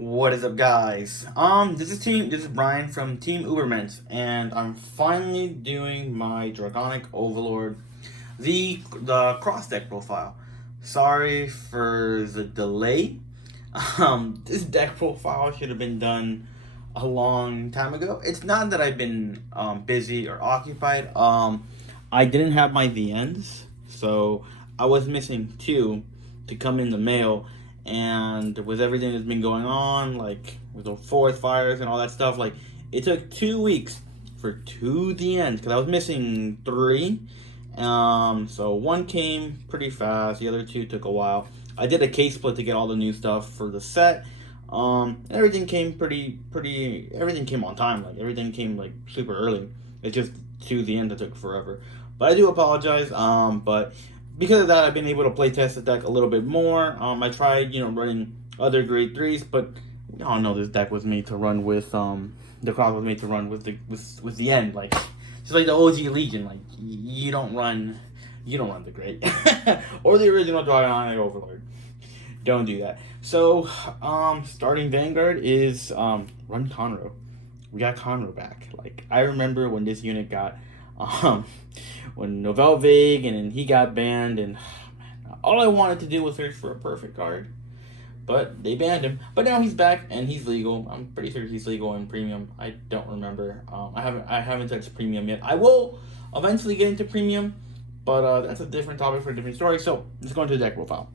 What is up, guys? This is Brian from Team Ubermensch, and I'm finally doing my Dragonic Overlord, the cross deck profile. Sorry for the delay. This deck profile should have been done a long time ago. It's not that I've been busy or occupied. I didn't have my VNs, so I was missing two to come in the mail, and with everything that's been going on, like with the forest fires and all that stuff, like it took 2 weeks for two DNs because I was missing three. So one came pretty fast, the other two took a while. I did a case split to get all the new stuff for the set. Everything came everything came on time. Like everything came like super early. It just to the end that took forever. But I do apologize. But because of that, I've been able to play test the deck a little bit more. I tried, running other grade threes, but y'all know this deck was made to run with the cross was made to run with the end, like just like the OG Legion. Like you don't run the great or the original Dragonic Overlord. Don't do that. So starting Vanguard is run Conroe. We got Conroe back. Like I remember when this unit got when Novell Vig and then he got banned, and man, all I wanted to do was search for a perfect card, but they banned him. But now he's back and he's legal. I'm pretty sure he's legal in premium. I don't remember. I haven't touched premium yet. I will eventually get into premium, but that's a different topic for a different story. So let's go into the deck profile.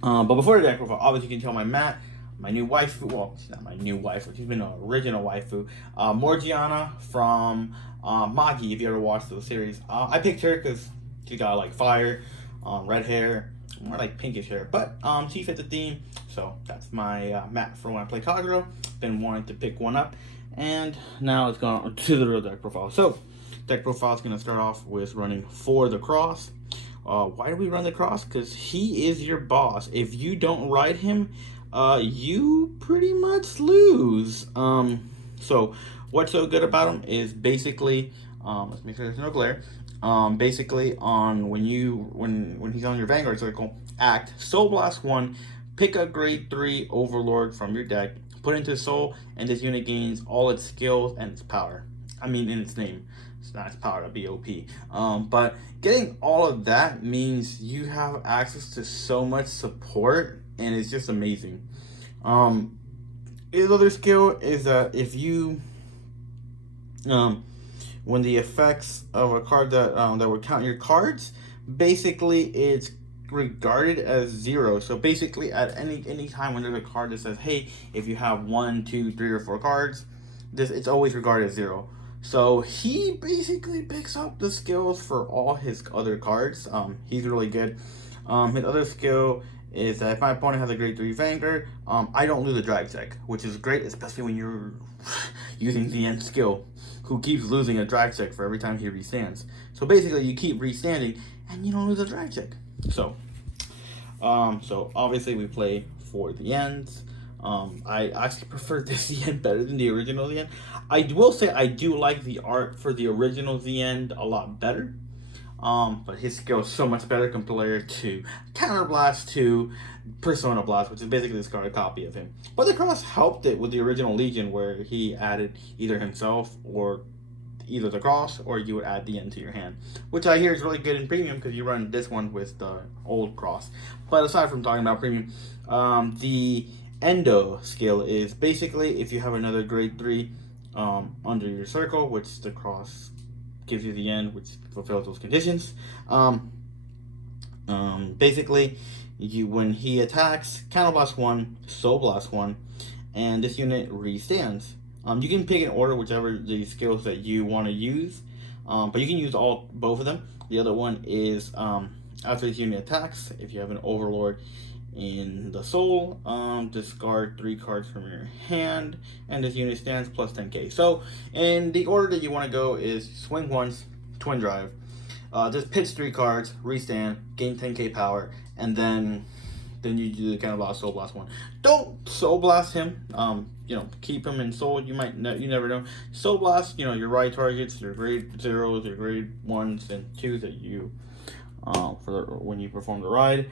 But before the deck profile, obviously you can tell my new waifu, well, she's not my new waifu, she's been an original waifu, Morgiana from Magi, if you ever watched the series. I picked her because she got like fire, red hair, more like pinkish hair, but she fit the theme, so that's my mat for when I play Kagero. Been wanting to pick one up, and now let's go on to the real deck profile. So, deck profile is going to start off with running for the cross. Why do we run the cross? Because he is your boss. If you don't ride him, you pretty much lose. So what's so good about him is basically, let's make sure there's no glare. Basically on when he's on your Vanguard circle, act Soul Blast 1, pick a grade 3 Overlord from your deck, put into Soul, and this unit gains all its skills and its power. I mean, in its name. It's not its power to be OP. But getting all of that means you have access to so much support, and it's just amazing. His other skill is that if you, when the effects of a card that would count your cards, basically it's regarded as 0. So basically, at any time when there's a card that says, "Hey, if you have 1, 2, 3, or 4 cards," it's always regarded as 0. So he basically picks up the skills for all his other cards. He's really good. His other skill is that if my opponent has a grade 3 Vanguard, I don't lose a drag check, which is great, especially when you're using the end skill, who keeps losing a drag check for every time he restands. So basically, you keep restanding, and you don't lose a drag check. So obviously we play for the ends. I actually prefer this ZN better than the original ZN. I will say I do like the art for the original ZN a lot better. But his skill is so much better compared to Counter Blast to Persona Blast, which is basically this card a copy of him. But the cross helped it with the original Legion, where he added either himself or either the cross, or you would add the end to your hand, which I hear is really good in premium because you run this one with the old cross. But aside from talking about premium, the Endo skill is basically if you have another grade 3 under your circle, which the cross gives you the end, which fulfills those conditions. Basically, when he attacks, Counter Blast 1, Soul Blast 1, and this unit restands. You can pick an order whichever the skills that you want to use, but you can use both of them. The other one is after this unit attacks, if you have an Overlord in the Soul, discard 3 cards from your hand, and this unit stands plus 10k. So, in the order that you want to go is swing once, twin drive, just pitch 3 cards, restand, gain 10k power, and then you do the Counter Blast Soul Blast 1. Don't Soul Blast him. Keep him in Soul. You never know. Soul Blast, your ride targets, your grade 0s, your grade 1s, and 2s that you for when you perform the ride.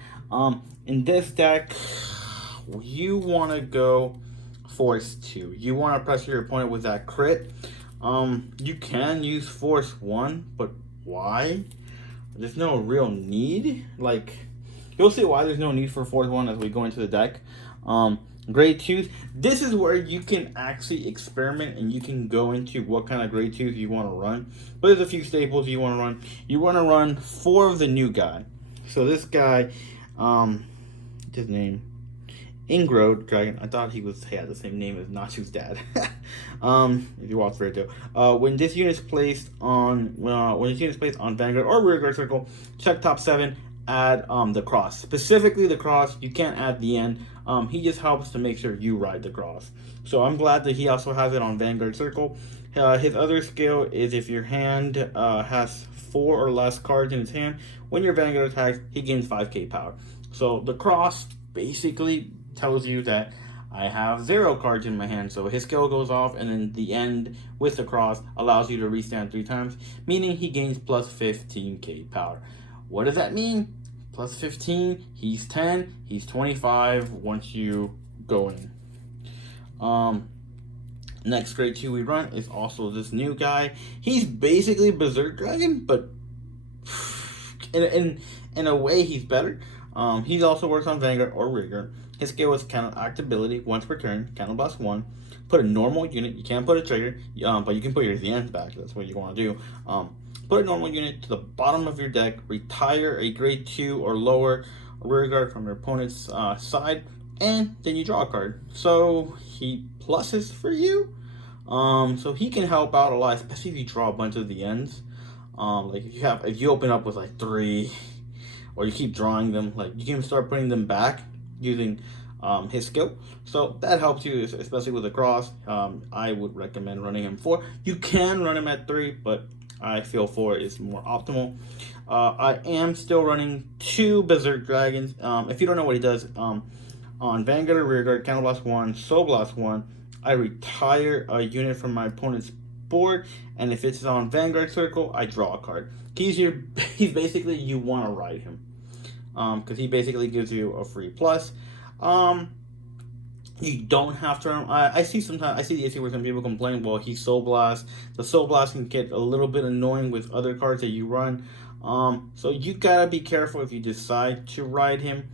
In this deck, you want to go Force 2. You want to pressure your opponent with that crit. You can use Force 1, but why? There's no real need. Like, you'll see why there's no need for Force 1 as we go into the deck. Grade 2s. This is where you can actually experiment and you can go into what kind of grade 2s you want to run. But there's a few staples you want to run. You want to run 4 of the new guy. So this guy, his name, Ingro Dragon. I thought he had the same name as Nachu's dad. If you watch Naruto. When this unit is placed on Vanguard or Rearguard Circle, check top 7. Add the cross. Specifically the cross. You can't add the end. He just helps to make sure you ride the cross. So I'm glad that he also has it on Vanguard Circle. His other skill is if your hand has 4 or less cards in his hand, when your Vanguard attacks, he gains 5k power. So the cross basically tells you that I have 0 cards in my hand, so his skill goes off, and then the end with the cross allows you to restand 3 times, meaning he gains plus 15k power. What does that mean? Plus 15, he's 10, he's 25 once you go in. Next grade 2 we run is also this new guy. He's basically Berserk Dragon, but in a way he's better. He also works on Vanguard or Rearguard. His skill is counteract ability once per turn, counter blast 1. Put a normal unit, you can't put a trigger, but you can put your Zen's back, that's what you want to do. Put a normal unit to the bottom of your deck, retire a grade 2 or lower Rearguard from your opponent's side, and then you draw a card. So he pluses for you. So he can help out a lot, especially if you draw a bunch of the ends. Like if you open up with like 3, or you keep drawing them, like you can start putting them back using his skill. So that helps you, especially with the cross. I would recommend running him 4. You can run him at 3, but I feel 4 is more optimal. I am still running 2 Berserk Dragons. If you don't know what he does, on Vanguard or Rearguard, Counter Blast 1, Soul Blast 1, I retire a unit from my opponent's board, and if it's on Vanguard Circle, I draw a card. He's basically, you want to ride him, because he basically gives you a free plus. You don't have to. I see the issue where some people complain, well, he's Soul Blast. The Soul Blast can get a little bit annoying with other cards that you run. So you gotta be careful if you decide to ride him.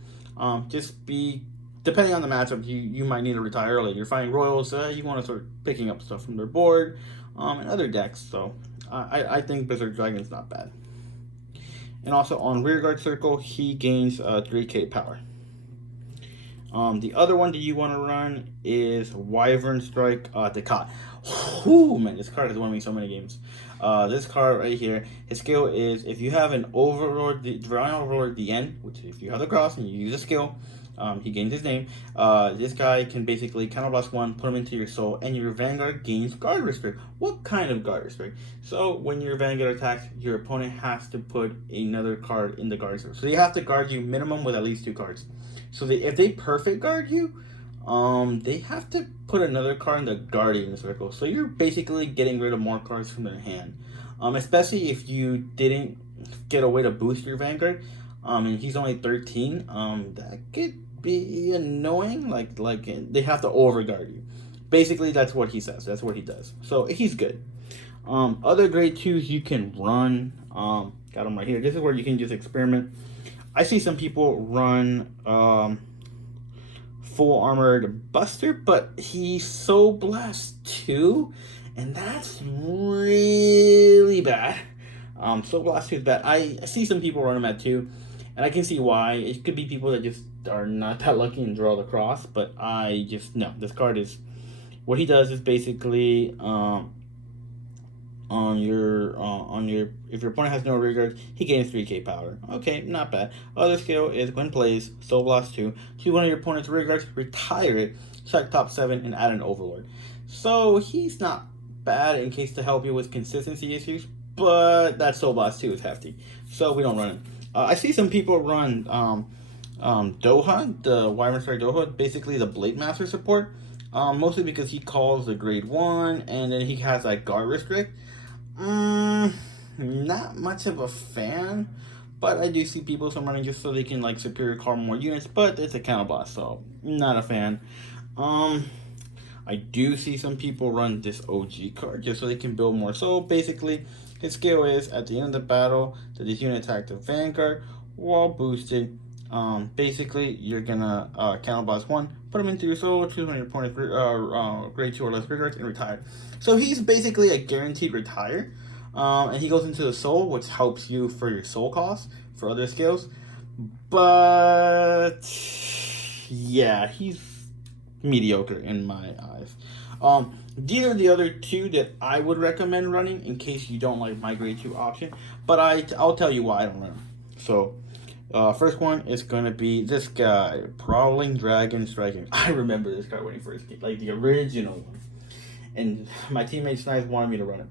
Depending on the matchup, you might need to retire early. You're fighting Royals, you want to start picking up stuff from their board, and other decks. So I think Berserk Dragon's not bad. And also on Rearguard Circle, he gains 3k power. The other one that you want to run is Wyvern Strike Decat. Whoo, man, this card has won me so many games. This card right here, his skill is if you have an Overlord, the Dragonic Overlord at the end, which if you have the cross and you use a skill, he gains his name. This guy can basically counter blast 1, put him into your soul, and your Vanguard gains guard restrict. What kind of guard restrict? So when your Vanguard attacks, your opponent has to put another card in the guard circle. So they have to guard you minimum with at least 2 cards. So if they perfect guard you, they have to put another card in the guardian circle. So you're basically getting rid of more cards from their hand. Especially if you didn't get a way to boost your Vanguard. And he's only 13. That could be annoying. Like they have to overguard you. Basically, that's what he says. That's what he does. So he's good. Other grade 2s you can run. Got him right here. This is where you can just experiment. I see some people run full armored Buster, but he's Soul Blast 2, and that's really bad. Soul Blast 2 is bad. I see some people run him at 2, and I can see why. It could be people that just are not that lucky and draw the cross, but I just, no. This card is, what he does is basically, if your opponent has no rearguard, he gains 3k power. Okay, not bad. Other skill is when plays Soul Blast 2, choose one of your opponent's rearguards, retire it, check top 7, and add an Overlord. So he's not bad in case to help you with consistency issues, but that Soul Blast 2 is hefty, so we don't run it. I see some people run Doha, the Wyvern Strike Doha, basically the Blade Master support, mostly because he calls the grade 1, and then he has like guard restrict. Not much of a fan, but I do see people some running just so they can like superior card more units, but it's a counter blast, so not a fan. I do see some people run this OG card just so they can build more. So basically, his skill is at the end of the battle that this unit attack the Vanguard while boosted. Basically, you're gonna counter blast 1, put him into your soul, choose one of your opponent's grade 2 or less regards, and retire. So he's basically a guaranteed retire. And he goes into the soul, which helps you for your soul cost for other skills. But yeah, he's mediocre in my eyes. These are the other two that I would recommend running in case you don't like my grade 2 option. But I'll tell you why I don't run them. So, first one is gonna be this guy, Prowling Dragon Striking. I remember this card when he first came, like the original one. And my teammates nice wanted me to run him.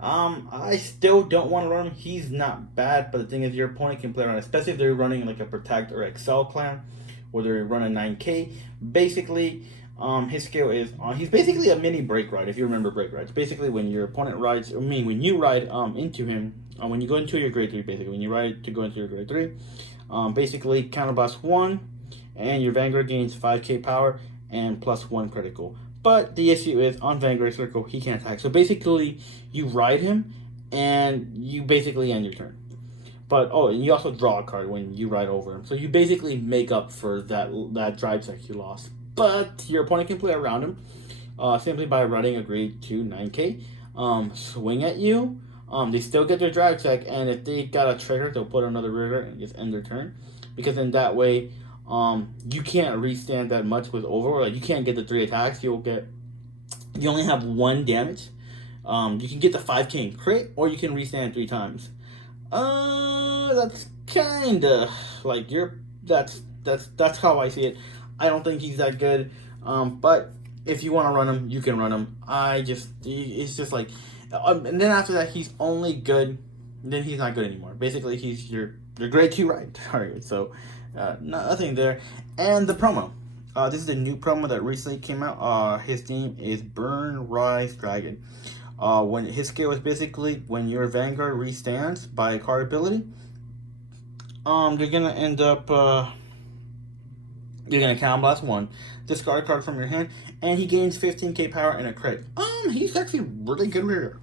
I still don't want to run him. He's not bad, but the thing is, your opponent can play around, especially if they're running like a Protect or Excel clan, or they're running 9K. Basically, his skill is he's basically a mini break ride. If you remember break rides, basically when your opponent rides, when you ride into him, when you go into your grade 3, basically when you ride to go into your grade 3, basically counterblast 1, and your Vanguard gains 5k power and +1 critical. But the issue is, on Vanguard Circle, he can't attack. So basically, you ride him, and you basically end your turn. But, and you also draw a card when you ride over him. So you basically make up for that drive check you lost. But your opponent can play around him simply by riding a grade 2 9k. Swing at you. They still get their drive check, and if they got a trigger, they'll put another rigor and just end their turn. Because in that way, you can't restand that much with Overlord. Like, you can't get the 3 attacks. You only have 1 damage. You can get the 5k in crit, or you can restand 3 times. That's kinda like that's how I see it. I don't think he's that good. But if you want to run him, you can run him. It's just like, and then after that, he's only good. Then he's not good anymore. Basically, he's your grade 2 right target. So. Nothing there. And the promo. This is the new promo that recently came out. His name is Burn Rise Dragon. When his skill is basically when your Vanguard restands by a card ability, you're gonna end up you're gonna counter blast 1, discard a card from your hand, and he gains 15k power and a crit. He's actually really good rear.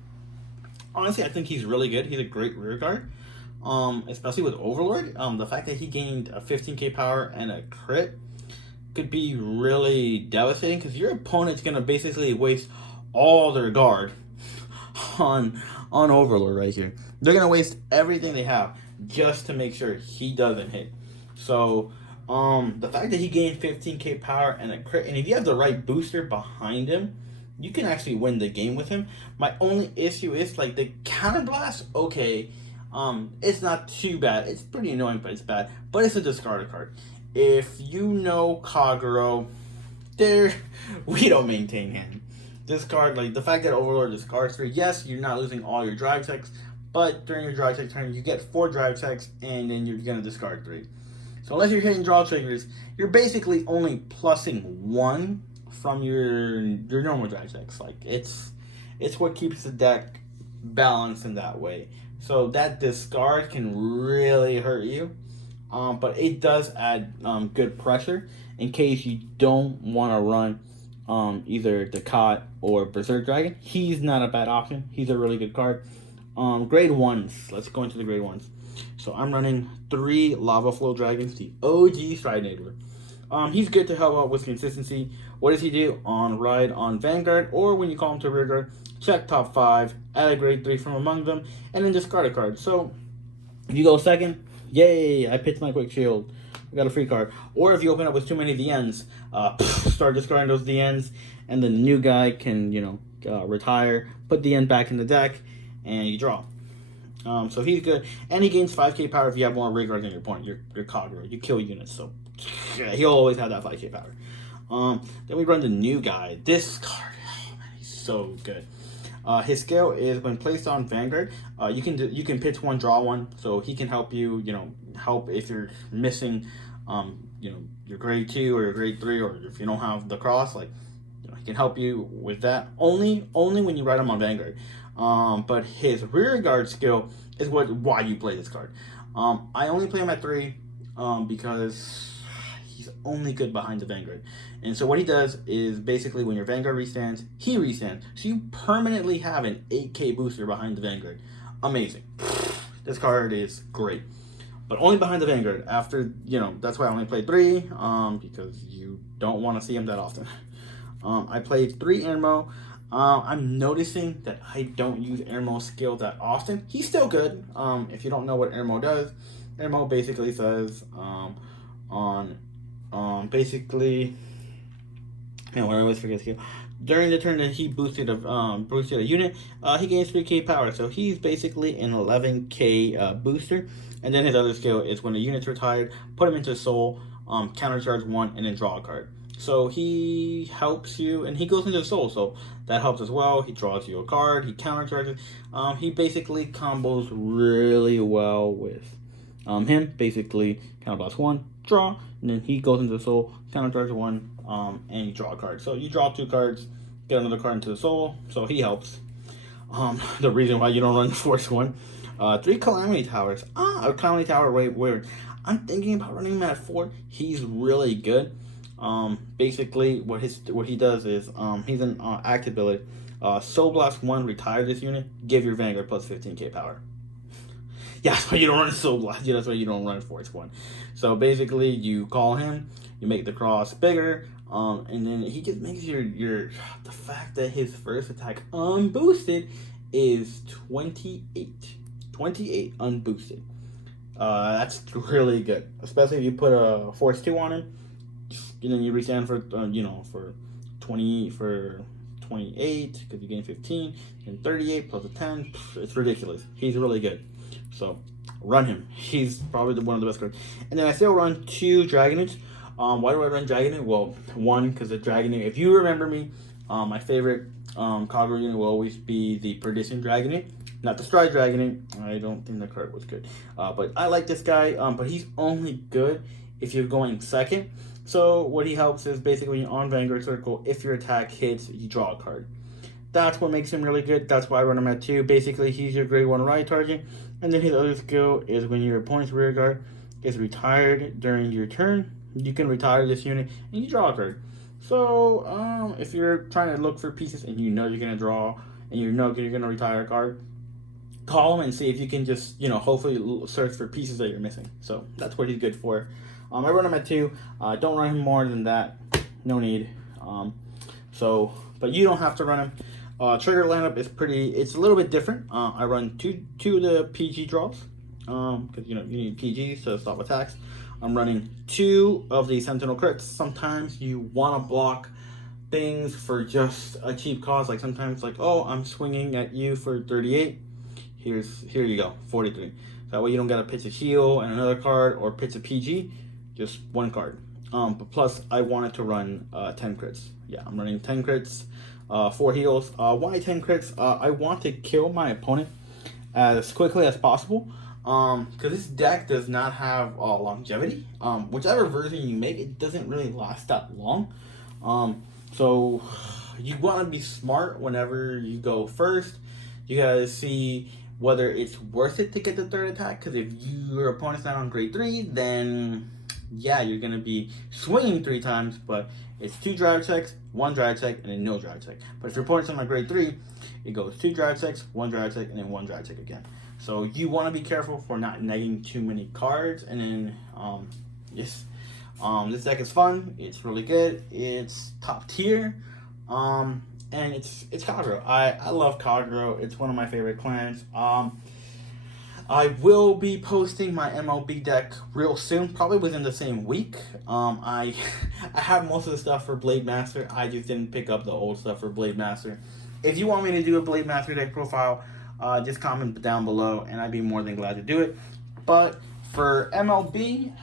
Honestly, I think he's really good. He's a great rear guard. Especially with Overlord, the fact that he gained a 15k power and a crit could be really devastating, because your opponent's gonna basically waste all their guard on Overlord right here. They're gonna waste everything they have just to make sure he doesn't hit. So, the fact that he gained 15k power and a crit, and if you have the right booster behind him, you can actually win the game with him. My only issue is, like, the counterblast, okay. It's not too bad. It's pretty annoying, but it's bad. But it's a discard card. If you know Kagero, we don't maintain him. This card, like the fact that Overlord discards 3, yes, you're not losing all your drive checks, but during your drive check turn, you get 4 drive checks, and then you're gonna discard 3. So unless you're hitting draw triggers, you're basically only plussing 1 from your normal drive checks. Like it's what keeps the deck balanced in that way. So that discard can really hurt you, but it does add good pressure in case you don't want to run either Ducat or Berserk Dragon. He's not a bad option. He's a really good card. Grade 1s. Let's go into the grade 1s. So I'm running 3 Lava Flow Dragons, the OG Stride Enabler. He's good to help out with consistency. What does he do? Ride on Vanguard, or when you call him to rearguard, check top 5, add a grade 3 from among them, and then discard a card. So if you go second, yay, I pitched my quick shield. I got a free card. Or if you open up with too many DNs, start discarding those DNs, and the new guy can, retire, put DN back in the deck, and you draw. So he's good, and he gains 5k power if you have more rearguard than your opponent. Your Kagero, you kill units, so yeah, he'll always have that 5k power. Then we run the new guy. This card, oh man, he's so good. His skill is when placed on Vanguard, you can pitch 1, draw 1, so he can help you, help if you're missing, your grade 2 or your grade 3, or if you don't have the cross, like, he can help you with that. Only when you ride him on Vanguard. But his rear guard skill is why you play this card. I only play him at 3, because he's only good behind the Vanguard. And so what he does is basically when your Vanguard restands, he restands. So you permanently have an 8k booster behind the Vanguard. Amazing. This card is great. But only behind the Vanguard. After, that's why I only played 3, because you don't want to see him that often. I played 3 Ermo. I'm noticing that I don't use Ermo's skill that often. He's still good. If you don't know what Ermo does, Ermo basically says basically, I always forget skill. During the turn that he boosted a unit, he gains 3k power. So he's basically an 11k booster. And then his other skill is when the unit's retired, put him into Soul, countercharge 1, and then draw a card. So he helps you, and he goes into Soul, so that helps as well. He draws you a card, he countercharges. He basically combos really well with him. Basically, counterblast 1, draw, and then he goes into Soul, countercharge 1, and you draw a card. So you draw 2 cards, get another card into the Soul, so he helps. The reason why you don't run the Force 1. 3 Calamity Towers. A Calamity Tower, weird. I'm thinking about running him at 4. He's really good. Basically, what he does is, he's an active ability. Soul Blast 1, retire this unit, give your Vanguard plus 15k power. Yeah, that's why you don't run Soul Blast. Yeah, that's why you don't run Force 1. So basically, you call him, you make the cross bigger, and then he just makes the fact that his first attack unboosted is 28 unboosted. That's really good, especially if you put a Force 2 on him, and then you restand for 28 because you gain 15 and 38 plus a 10. It's ridiculous. He's really good, so run him. He's probably one of the best cards. And then I still run 2 Dragonics. Why do I run Dragonite? Well, 1, because the Dragonite, if you remember me, my favorite Kagura unit will always be the Perdition Dragonite. Not the Stride Dragonite. I don't think the card was good. But I like this guy. But he's only good if you're going second. So what he helps is basically on Vanguard Circle, if your attack hits, you draw a card. That's what makes him really good. That's why I run him at 2. Basically, he's your grade 1 ride target. And then his other skill is when your opponent's rear guard is retired during your turn, you can retire this unit and you draw a card. So if you're trying to look for pieces and you know you're going to draw and you know you're going to retire a card, call him and see if you can just, hopefully search for pieces that you're missing. So that's what he's good for. I run him at 2. Don't run him more than that. No need. But you don't have to run him. Trigger lineup is it's a little bit different. I run two of the PG draws. Because you need PGs to stop attacks. I'm running 2 of the Sentinel crits. Sometimes you want to block things for just a cheap cause. Like sometimes I'm swinging at you for 38. Here you go, 43. That way you don't gotta pitch a heal and another card or pitch a PG, just 1 card. But plus I wanted to run 10 crits. Yeah, I'm running 10 crits, 4 heals. Why 10 crits? I want to kill my opponent as quickly as possible. Because this deck does not have longevity. Whichever version you make, it doesn't really last that long. So you want to be smart whenever you go first. You gotta see whether it's worth it to get the 3rd attack, because if your opponent's not on grade 3, then yeah, you're gonna be swinging 3 times, but it's 2 drive checks, 1 drive check, and then no drive check. But if your opponent's on grade 3, it goes 2 drive checks, 1 drive check, and then 1 drive check again. So you want to be careful for not negging too many cards. And then this deck is fun. It's really good. It's top tier. And it's Kagura. I love Kagura. It's one of my favorite clans. I will be posting my MLB deck real soon, probably within the same week. I have most of the stuff for Blade Master. I just didn't pick up the old stuff for Blade Master. If you want me to do a Blade Master deck profile, just comment down below, and I'd be more than glad to do it. But for MLB,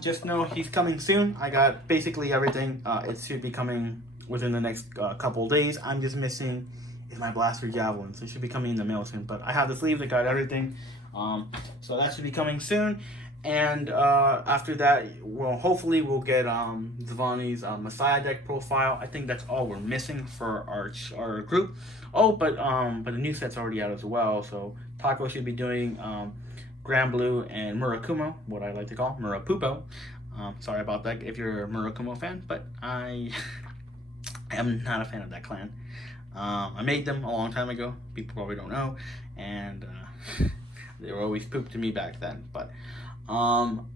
just know he's coming soon. I got basically everything. It should be coming within the next couple days. I'm just missing is my Blaster Javelin, so it should be coming in the mail soon. But I have the sleeves, I got everything, so that should be coming soon. And after that, well, hopefully we'll get Zvani's Messiah deck profile. I think that's all we're missing for our group. Oh, but the new set's already out as well. So Taco should be doing Grand Blue and Murakumo, what I like to call Murapupo. Sorry about that if you're a Murakumo fan, but I am not a fan of that clan. I made them a long time ago. People probably don't know, and they were always pooped to me back then. But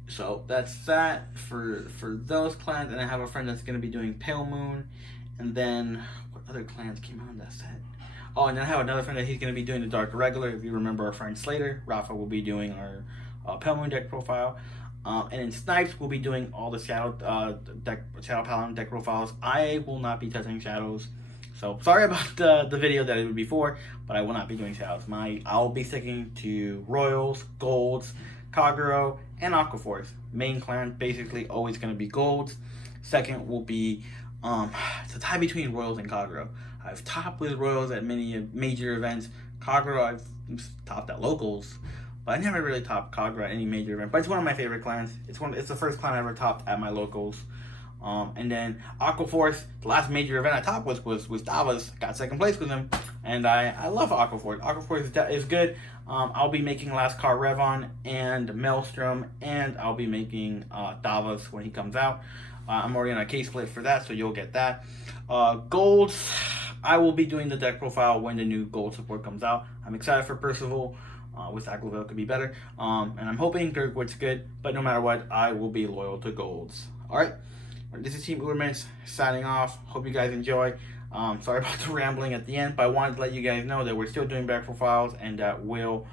so that's that for those clans. And I have a friend that's gonna be doing Pale Moon, and then what other clans came out in that set? Oh, and then I have another friend that he's gonna be doing the Dark Regular. If you remember our friend Slater, Rafa will be doing our Pale Moon deck profile. And then Snipes will be doing all the Shadow Paladin deck profiles. I will not be touching Shadows. So sorry about the video that it would be for, but I will not be doing Shadows. I'll be sticking to Royals, Golds, Kagero, and Aquaforce. Main clan basically always going to be Golds. Second will be it's a tie between Royals and Kagero. I've topped with Royals at many major events. Kagero I've topped at locals, but I never really topped Kagero at any major event. But it's one of my favorite clans. It's the first clan I ever topped at my locals. And then Aquaforce, the last major event I topped was Davos. Got second place with him, and I love Aquaforce. Aquaforce is good. I'll be making Last Car Revon and Maelstrom, and I'll be making Davos when he comes out. I'm already on a case split for that, so you'll get that. Golds, I will be doing the deck profile when the new gold support comes out. I'm excited for Percival. With Aglaville it could be better. And I'm hoping Kirkwood's good, but no matter what, I will be loyal to Golds. Alright, this is Team Ubermensch signing off. Hope you guys enjoy. Sorry about the rambling at the end, but I wanted to let you guys know that we're still doing back profiles and that we'll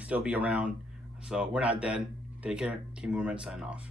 still be around. So we're not dead. Take care. Team Ubermensch signing off.